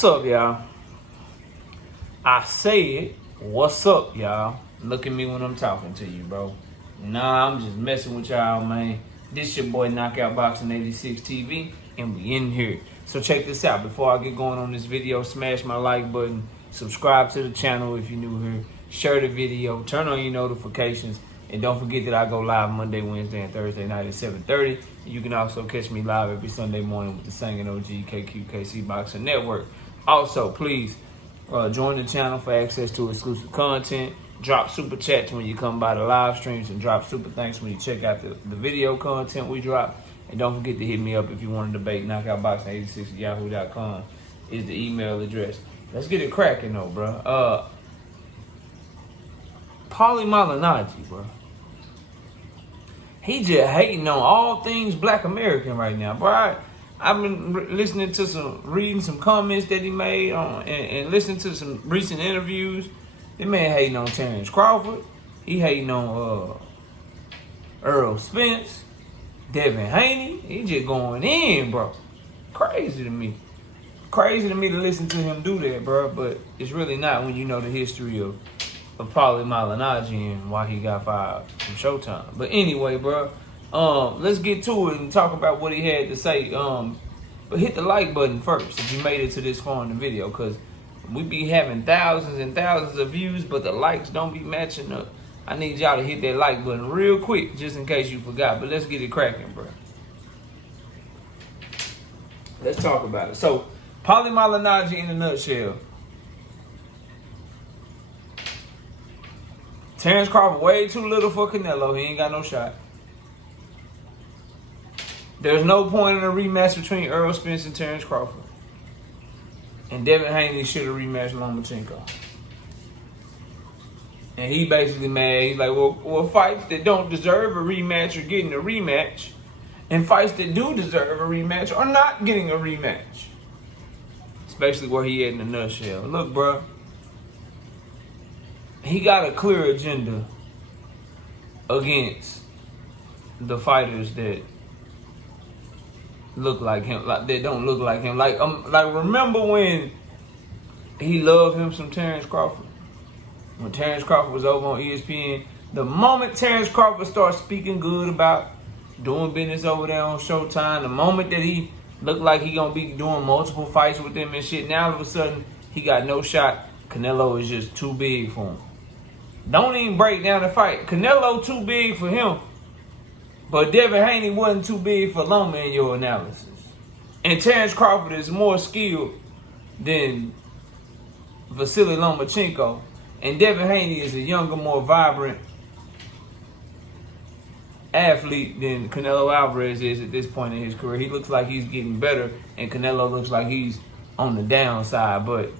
What's up, y'all? I said, what's up, y'all? Look at me when I'm talking to you, bro. Nah, I'm just messing with y'all, man. This your boy Knockout Boxing 86 TV, and we in here. So check this out. Before I get going on this video, smash my like button, subscribe to the channel if you're new here, share the video, turn on your notifications, and don't forget that I go live Monday, Wednesday, and Thursday night at 7:30. You can also catch me live every Sunday morning with the Singing OG KQKC Boxing Network. Also, please join the channel for access to exclusive content. Drop super chats when you come by the live streams, and drop super thanks when you check out the video content we drop. And don't forget to hit me up if you want to debate. KnockoutBoxing86@yahoo.com is the email address. Let's get it cracking though, bro. Paulie Malignaggi, bro. He just hating on all things Black American right now, bro. I've been listening to reading some comments that he made on, and listening to some recent interviews. This man hating on Terence Crawford. He hating on Errol, Spence, Devin, Haney. He just going in, bro. Crazy to me. Crazy to me to listen to him do that, bro. But it's really not when you know the history of Paulie Malignaggi and why he got fired from Showtime. But anyway, bro, let's get to it and talk about what he had to say. But hit the like button first if you made it to this far in the video, because we be having thousands and thousands of views, but the likes don't be matching up. I need y'all to hit that like button real quick, just in case you forgot. But let's get it cracking, bro. Let's talk about it. So, Paulie Malignaggi in a nutshell. Terence Crawford way too little for Canelo. He ain't got no shot. There's no point in a rematch between Errol Spence and Terence Crawford. And Devin Haney should have rematched Lomachenko. And he basically mad. He's like, well, fights that don't deserve a rematch are getting a rematch. And fights that do deserve a rematch are not getting a rematch. It's basically where he at in a nutshell. Look, bro. He got a clear agenda against the fighters that look like him, like that don't look like him. Like remember when he loved him some Terence Crawford? When Terence Crawford was over on ESPN, the moment Terence Crawford started speaking good about doing business over there on Showtime, the moment that he looked like he gonna be doing multiple fights with them and shit, now all of a sudden he got no shot. Canelo is just too big for him. Don't even break down the fight. Canelo too big for him. But Devin Haney wasn't too big for Loma in your analysis. And Terence Crawford is more skilled than Vasily Lomachenko. And Devin Haney is a younger, more vibrant athlete than Canelo Alvarez is at this point in his career. He looks like he's getting better, and Canelo looks like he's on the downside. But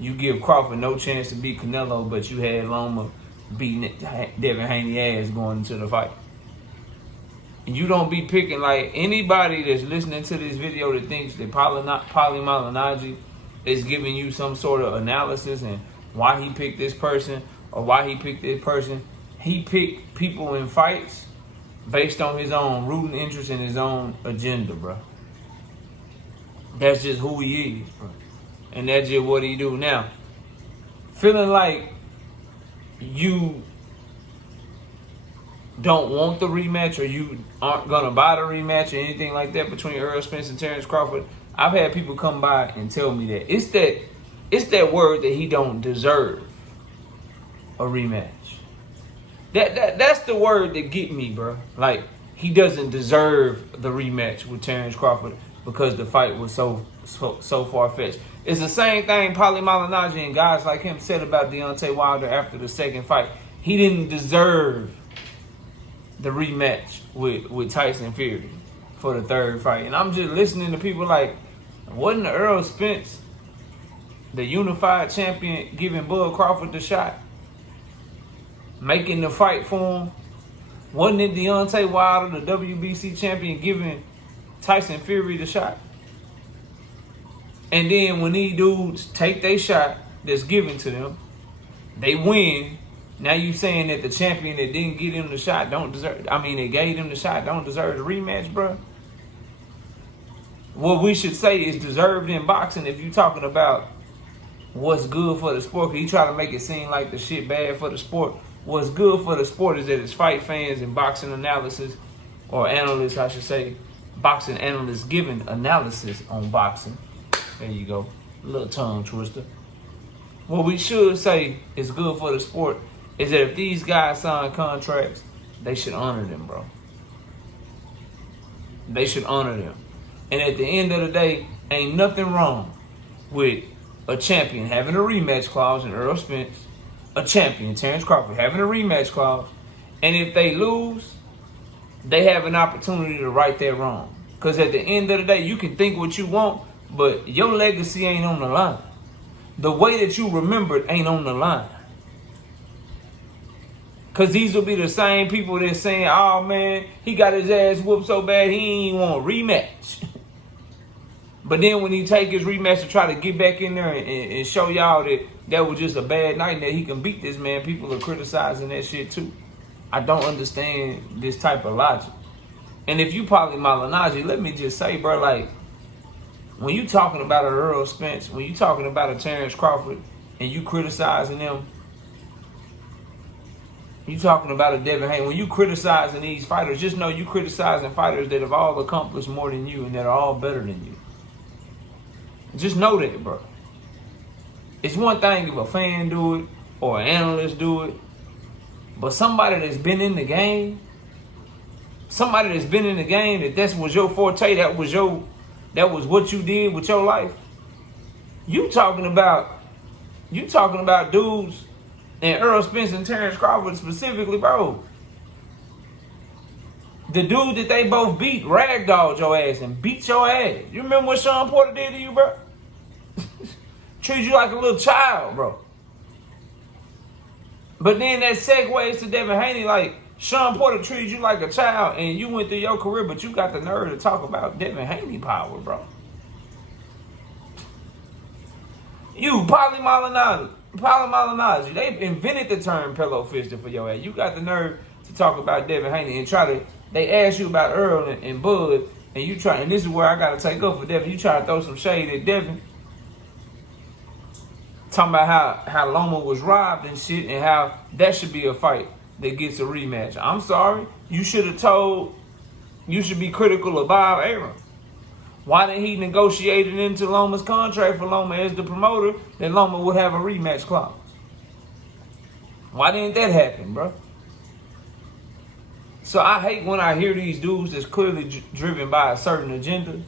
you give Crawford no chance to beat Canelo, but you had Loma beating Devin Haney ass going into the fight. And you don't be picking, like, anybody that's listening to this video that thinks that Paulie Malignaggi is giving you some sort of analysis and why he picked this person or why he picked this person. He picked people in fights based on his own rooting interest and his own agenda, bro. That's just who he is, bro. And that's just what he do. Now, feeling like you don't want the rematch or you aren't going to buy the rematch or anything like that between Errol Spence and Terence Crawford, I've had people come by and tell me that. It's that word that he don't deserve a rematch. That's the word that get me, bro. Like, he doesn't deserve the rematch with Terence Crawford because the fight was so far-fetched. It's the same thing Paulie Malignaggi and guys like him said about Deontay Wilder after the second fight. He didn't deserve the rematch with Tyson Fury for the third fight. And I'm just listening to people like, wasn't Errol Spence, the unified champion, giving Bud Crawford the shot? Making the fight for him? Wasn't it Deontay Wilder, the WBC champion, giving Tyson Fury the shot? And then when these dudes take their shot that's given to them, they win. Now you saying that the champion that didn't get him the shot don't deserve, they gave him the shot, don't deserve the rematch, bro? what we should say is deserved in boxing if you're talking about what's good for the sport. Cause you try to make it seem like the shit bad for the sport. What's good for the sport is that it's fight fans and boxing analysis, or analysts, I should say, boxing analysts giving analysis on boxing. There you go. A little tongue twister. What we should say is good for the sport is that if these guys sign contracts, they should honor them, bro. They should honor them. And at the end of the day, ain't nothing wrong with a champion having a rematch clause in Errol Spence, a champion, Terence Crawford, having a rematch clause, and if they lose, they have an opportunity to right their wrong. Because at the end of the day, you can think what you want, but your legacy ain't on the line. The way that you remembered ain't on the line. Because these will be the same people that's saying, oh man, he got his ass whooped so bad he ain't even want a rematch. But then when he take his rematch to try to get back in there and show y'all that was just a bad night and that he can beat this man, people are criticizing that shit too. I don't understand this type of logic. And if you Paulie Malignaggi, let me just say, bro, like, when you talking about an Errol Spence, when you talking about a Terence Crawford, and you criticizing them, you talking about a Devin Haney, when you criticizing these fighters, just know you criticizing fighters that have all accomplished more than you and that are all better than you. Just know that, bro. It's one thing if a fan do it or an analyst do it, but somebody that's been in the game, that was your forte, that was what you did with your life. You talking about dudes, and Errol Spence and Terence Crawford specifically, bro. The dude that they both beat ragdolled your ass and beat your ass. You remember what Sean Porter did to you, bro? Treat you like a little child, bro. But then that segues to Devin Haney, like, Sean Porter treated you like a child and you went through your career, but you got the nerve to talk about Devin Haney power, bro. You, Paulie Malignaggi, they invented the term pillow fisted for your ass. You got the nerve to talk about Devin Haney and they ask you about Errol and Bud, and you try, and this is where I got to take up for Devin. You try to throw some shade at Devin, talking about how Loma was robbed and shit, and how that should be a fight that gets a rematch. I'm sorry. You should be critical of Bob Arum. Why didn't he negotiate it into Loma's contract for Loma as the promoter that Loma would have a rematch clause? Why didn't that happen, bro? So I hate when I hear these dudes that's clearly driven by a certain agenda.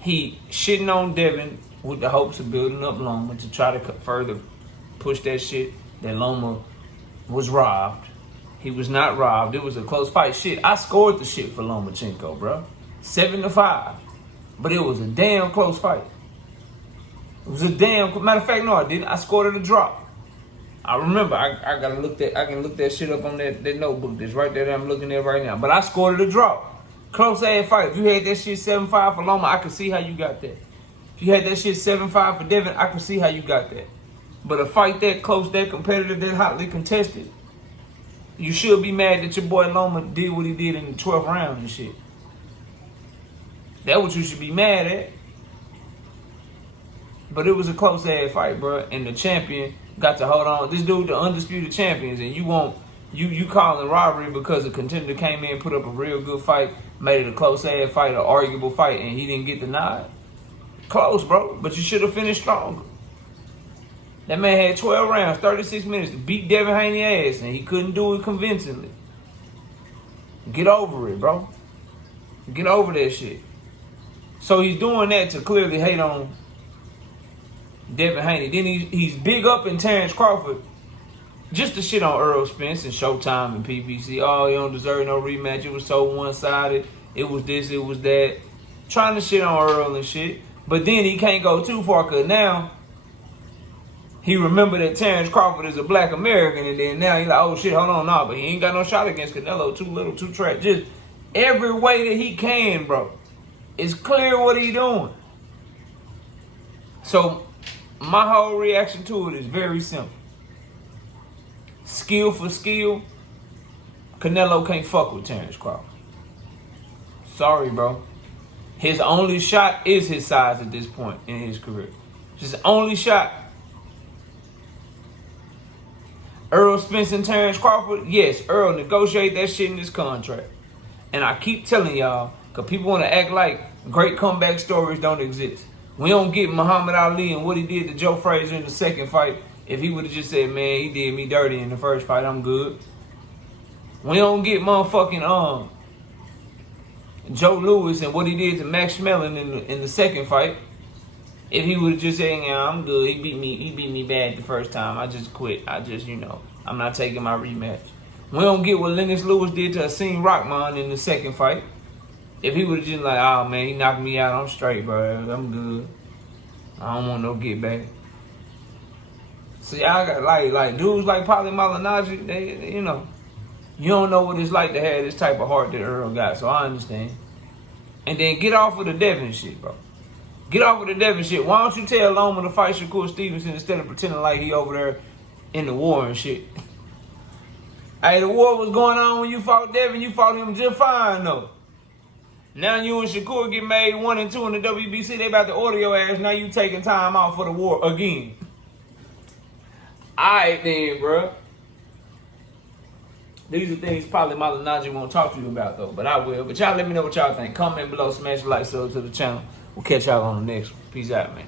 He shitting on Devin with the hopes of building up Loma to try to further push that shit that Loma was robbed. He was not robbed. It was a close fight. Shit, I scored the shit for Lomachenko, bro. 7-5. But it was a damn close fight. It was a damn... Matter of fact, no, I didn't. I scored at a drop. I remember. I can look that shit up on that notebook that's right there that I'm looking at right now. But I scored at a drop. Close ass fight. If you had that shit 7-5 for Loma, I could see how you got that. If you had that shit 7-5 for Devin, I could see how you got that. But a fight that close, that competitive, that hotly contested, you should be mad that your boy Loma did what he did in the 12th round and shit. That's what you should be mad at. But it was a close ass fight, bro. And the champion got to hold on. This dude, the undisputed champions, and you calling robbery because a contender came in, put up a real good fight, made it a close ass fight, an arguable fight, and he didn't get the nod. Close, bro. But you should have finished stronger. That man had 12 rounds, 36 minutes to beat Devin Haney ass, and he couldn't do it convincingly. Get over it, bro. Get over that shit. So he's doing that to clearly hate on Devin Haney. Then he's big up in Terence Crawford just to shit on Errol Spence and Showtime and PBC. Oh, he don't deserve no rematch. It was so one-sided. It was this, it was that. Trying to shit on Errol and shit. But then he can't go too far because now he remembered that Terence Crawford is a black American, and then now he's like, oh shit, hold on, nah, but he ain't got no shot against Canelo. Too little, too trash. Just every way that he can, bro. It's clear what he doing. So my whole reaction to it is very simple. Skill for skill, Canelo can't fuck with Terence Crawford. sorry, bro. His only shot is his size at this point in his career. His only shot. Errol Spence and Terence Crawford, yes, Errol negotiate that shit in his contract. And I keep telling y'all, because people want to act like great comeback stories don't exist. We don't get Muhammad Ali and what he did to Joe Frazier in the second fight. If he would have just said, man, he did me dirty in the first fight, I'm good. We don't get motherfucking Joe Louis and what he did to Max Schmeling in the second fight. If he would have just said, yeah, I'm good. He beat me bad the first time. I just quit. I'm not taking my rematch. We don't get what Lennox Lewis did to Hakeem Rockman in the second fight. If he would have just like, oh man, he knocked me out, I'm straight, bro. I'm good. I don't want no get back. See, I got like dudes like Paulie Malignaggi, they, you don't know what it's like to have this type of heart that Errol got, so I understand. And then get off of the Devin shit, bro. Get off of the Devin shit. Why don't you tell Loma to fight Shakur Stevenson instead of pretending like he over there in the war and shit? Hey, the war was going on when you fought Devin. You fought him just fine, though. Now you and Shakur get made 1 and 2 in the WBC. They about to order your ass. Now you taking time out for the war again. All right, then, bro. These are things probably Malignaggi won't talk to you about, though. But I will. But y'all let me know what y'all think. Comment below. Smash the like, sub to the channel. We'll catch y'all on the next one. Peace out, man.